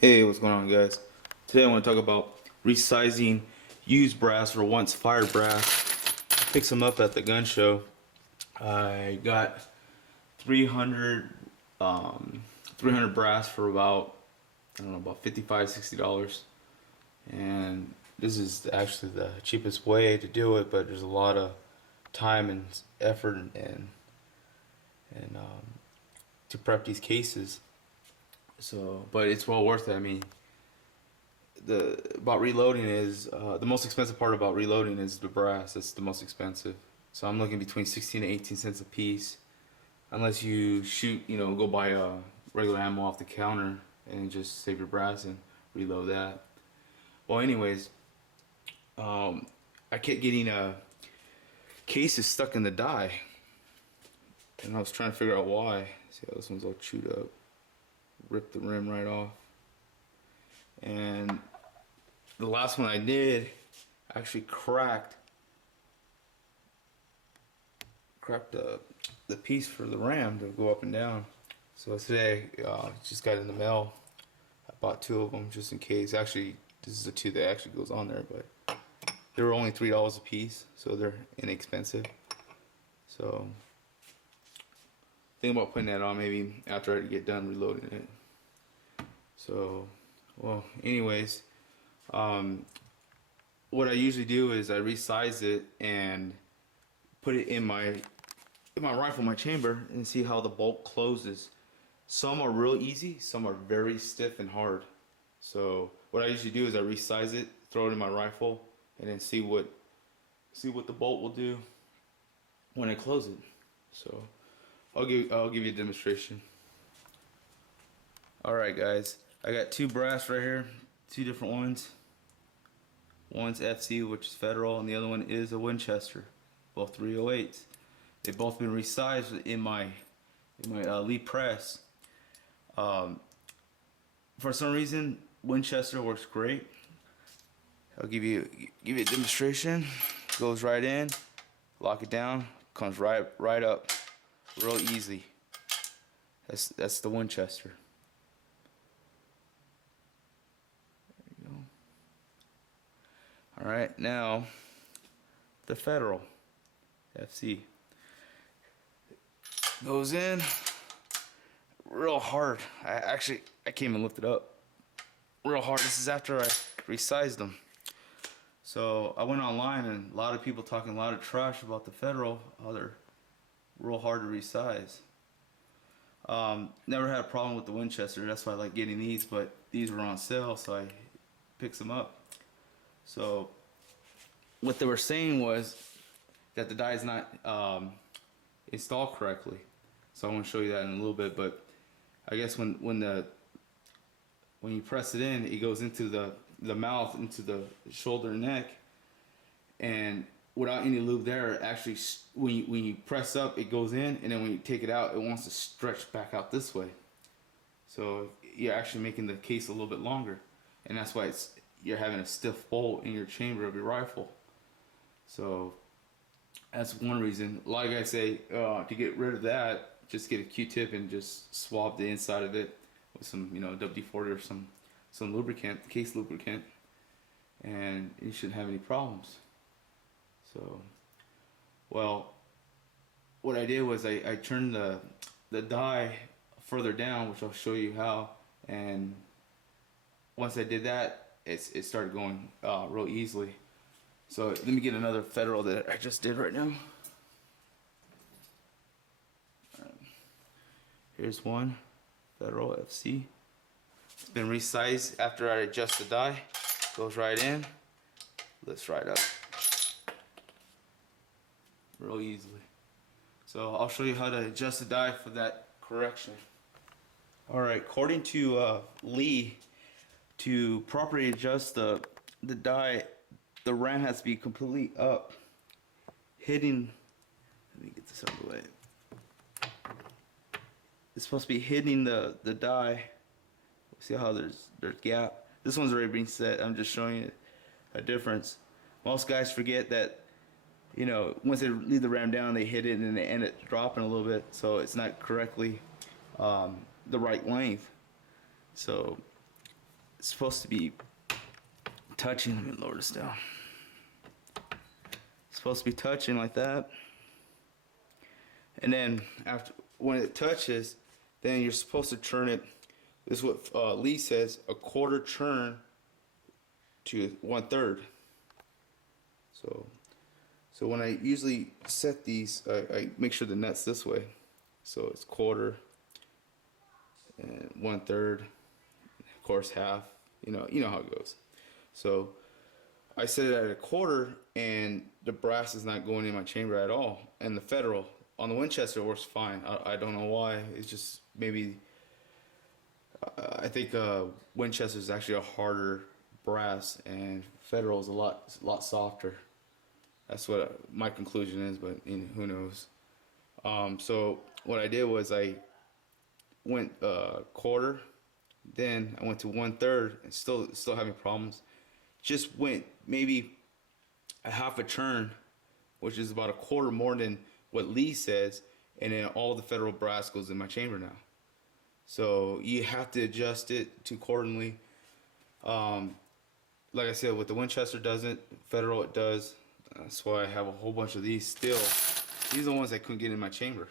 Hey, what's going on, guys? Today I want to talk about resizing used brass or once fired brass. I picked some up at the gun show. I got 300, 300 brass for about, I don't know, about $55, $60. And this is actually the cheapest way to do it, but there's a lot of time and effort and to prep these cases. So, but it's well worth it. I mean, about reloading is the most expensive part about reloading is the brass. That's the most expensive. So I'm looking between 16 and 18 cents a piece, unless you shoot, go buy a regular ammo off the counter and just save your brass and reload that. Well, anyways, I kept getting cases stuck in the die, and I was trying to figure out why. See how this one's all chewed up. Ripped the rim right off. And the last one I did actually cracked the piece for the ram to go up and down. So today, just got in the mail. I bought two of them just in case. Actually, this is the two that actually goes on there, but they were only $3 a piece, so they're inexpensive. So think about putting that on maybe after I get done reloading it. So, well, anyways, what I usually do is I resize it and put it in my rifle, my chamber, and see how the bolt closes. Some are real easy, some are very stiff and hard. So what I usually do is I resize it, throw it in my rifle, and then see what the bolt will do when I close it. So I'll give you a demonstration. All right, guys. I got two brass right here, two different ones. One's FC, which is Federal, and the other one is a Winchester, both 308s. They've both been resized in my Lee press. For some reason, Winchester works great. I'll give you a demonstration. Goes right in, lock it down, comes right up, real easy. That's the Winchester. Alright, now the Federal FC goes in real hard. I can't even lift it up. Real hard. This is after I resized them. So I went online and a lot of people talking a lot of trash about the Federal, how they're real hard to resize. Never had a problem with the Winchester, that's why I like getting these, but these were on sale, so I picked them up. So what they were saying was that the die is not installed correctly. So I want to show you that in a little bit. But I guess when you press it in, it goes into the mouth, into the shoulder and neck, and without any lube there, actually when you press up, it goes in, and then when you take it out, it wants to stretch back out this way. So you're actually making the case a little bit longer, and that's why you're having a stiff bolt in your chamber of your rifle. So that's one reason. A lot of guys say to get rid of that, just get a Q-tip and just swab the inside of it with some, WD-40 or some lubricant, case lubricant, and you shouldn't have any problems. So, well, what I did was I turned the die further down, which I'll show you how, and once I did that, it started going real easily. So let me get another Federal that I just did right now. Here's one Federal FC. It's been resized after I adjust the die. Goes right in, lifts right up, real easily. So I'll show you how to adjust the die for that correction. All right, according to Lee, to properly adjust the die, the ram has to be completely up, hitting. Let me get this out of the way. It's supposed to be hitting the die. See how there's gap. This one's already been set. I'm just showing you a difference. Most guys forget that, once they leave the ram down, they hit it and they end it dropping a little bit, so it's not correctly the right length. So it's supposed to be touching. Let me lower this down. It's supposed to be touching like that, and then after when it touches, then you're supposed to turn it. This is what Lee says: a quarter turn to 1/3. So when I usually set these, I make sure the nut's this way. So it's quarter and 1/3, of course half. You know how it goes. So I set it at a quarter, and the brass is not going in my chamber at all. And the Federal on the Winchester works fine. I don't know why. It's just maybe I think Winchester is actually a harder brass, and Federal is a lot softer. That's what my conclusion is, but who knows. So what I did was I went quarter, then I went to 1/3, and still having problems. Just went maybe a half a turn, which is about a quarter more than what Lee says, and then all the Federal brass goes in my chamber now. So you have to adjust it to accordingly. Like I said, with the Winchester doesn't, Federal it does. That's why I have a whole bunch of these still. These are the ones I couldn't get in my chamber,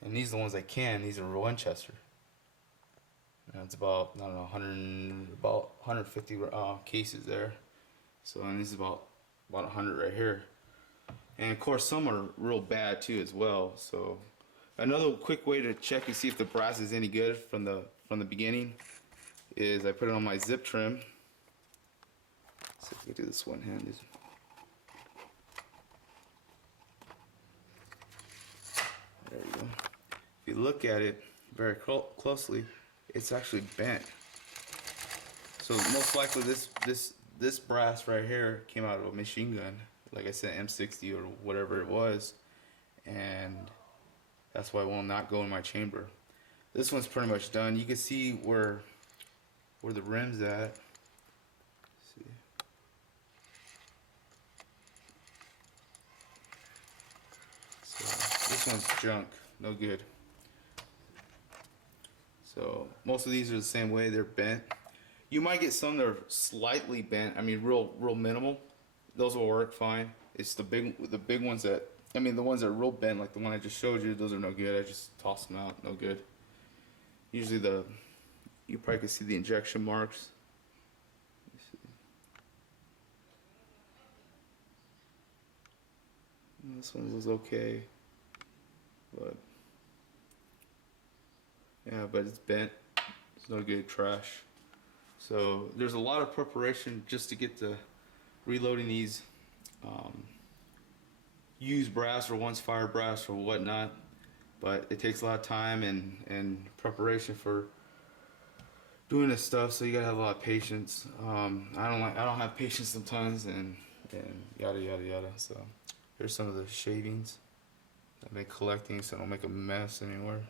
and these are the ones I can. These are Winchester. And it's about, I don't know, about 150 cases there. So, and this is about 100 right here. And of course, some are real bad too as well. So, another quick way to check and see if the brass is any good from the beginning is I put it on my zip trim. Let's see if we can do this one-handed. There you go. If you look at it very closely, it's actually bent. So most likely this brass right here came out of a machine gun, like I said, M60 or whatever it was, and that's why it will not go in my chamber. This one's pretty much done. You can see where the rim's at. Let's see. So this one's junk, no good. So most of these are the same way, they're bent. You might get some that are slightly bent. I mean, real minimal. Those will work fine. It's the big ones that, I mean, the ones that are real bent, like the one I just showed you, those are no good. I just tossed them out, no good. Usually you probably can see the injection marks. This one was okay, but yeah, but it's bent. It's no good, trash. So there's a lot of preparation just to get to reloading these used brass or once fire brass or whatnot, but it takes a lot of time and preparation for doing this stuff. So you gotta have a lot of patience. I don't have patience sometimes, and yada yada yada. So here's some of the shavings I've been collecting, so I don't make a mess anywhere.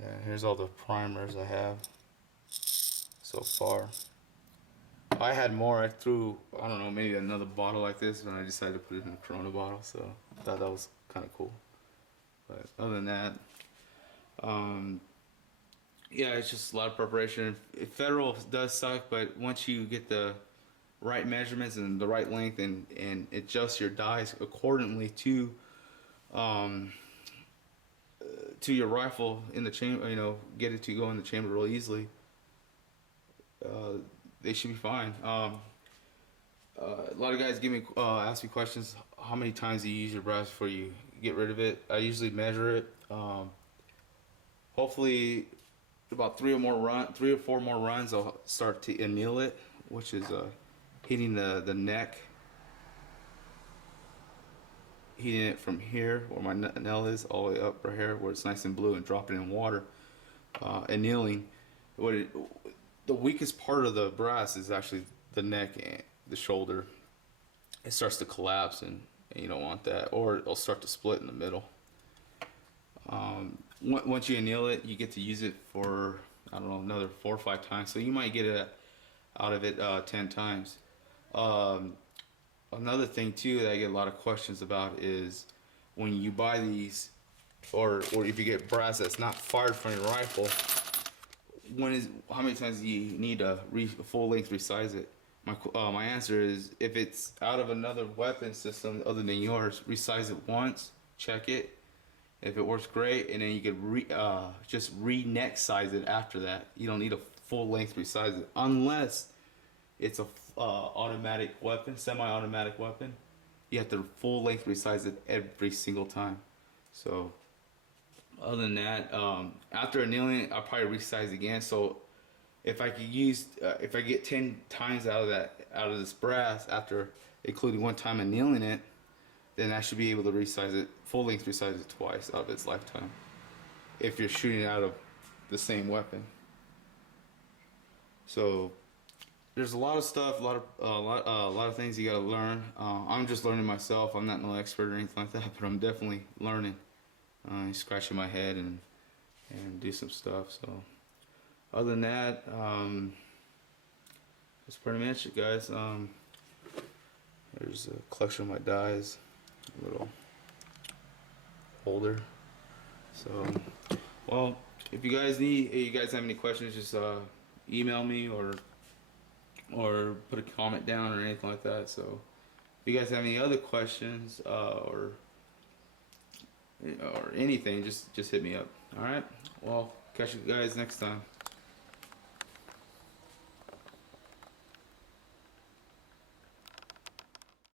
And here's all the primers I have so far. I had more. I threw, I don't know, maybe another bottle like this, and I decided to put it in a Corona bottle, so I thought that was kind of cool. But other than that, yeah, it's just a lot of preparation. Federal does suck, but once you get the right measurements and the right length and adjust your dies accordingly to your rifle in the chamber, you know, get it to go in the chamber real easily, they should be fine. A lot of guys ask me questions, how many times do you use your brass before you get rid of it? I usually measure it. Hopefully about 3 or 4 more runs I'll start to anneal it, which is hitting the neck, heating it from here where my nail is all the way up right here where it's nice and blue, and dropping it in water, annealing. The weakest part of the brass is actually the neck and the shoulder. It starts to collapse, and you don't want that, or it'll start to split in the middle. Once you anneal it, you get to use it for, I don't know, another 4 or 5 times. So you might get it out of it 10 times. Another thing too that I get a lot of questions about is when you buy these, or if you get brass that's not fired from your rifle, how many times do you need to full length resize it? My answer is, if it's out of another weapon system other than yours, resize it once, check it. If it works, great, and then you could just neck size it after that. You don't need a full length resize it unless it's a automatic weapon, semi-automatic weapon. You have to full length resize it every single time. So other than that, after annealing it, I'll probably resize again. So if I could use, if I get 10 times out of this brass after including one time annealing it, then I should be able to resize it, full length resize it twice out of its lifetime. If you're shooting out of the same weapon. So there's a lot of stuff, a lot of things you gotta learn. I'm just learning myself. I'm not no expert or anything like that, but I'm definitely learning. Scratching my head and do some stuff. So other than that, that's pretty much it, guys. There's a collection of my dies, a little holder. So, well, if you guys have any questions, just email me or put a comment down or anything like that. So if you guys have any other questions or anything, just hit me up. All right, well, catch you guys next time.